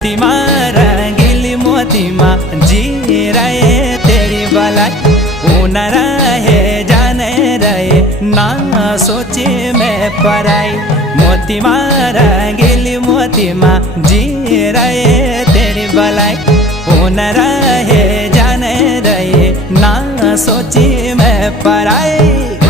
मोतीमा रंगीली मोतीमा जी रहे तेरी भलाई, ऊन रहे जाने रहे ना सोचे मैं पराई। मोतीमा रंगीली मोतीमा जी रहे तेरी भलाई, ऊन रहे जाने रहे ना सोचे मैं पराई।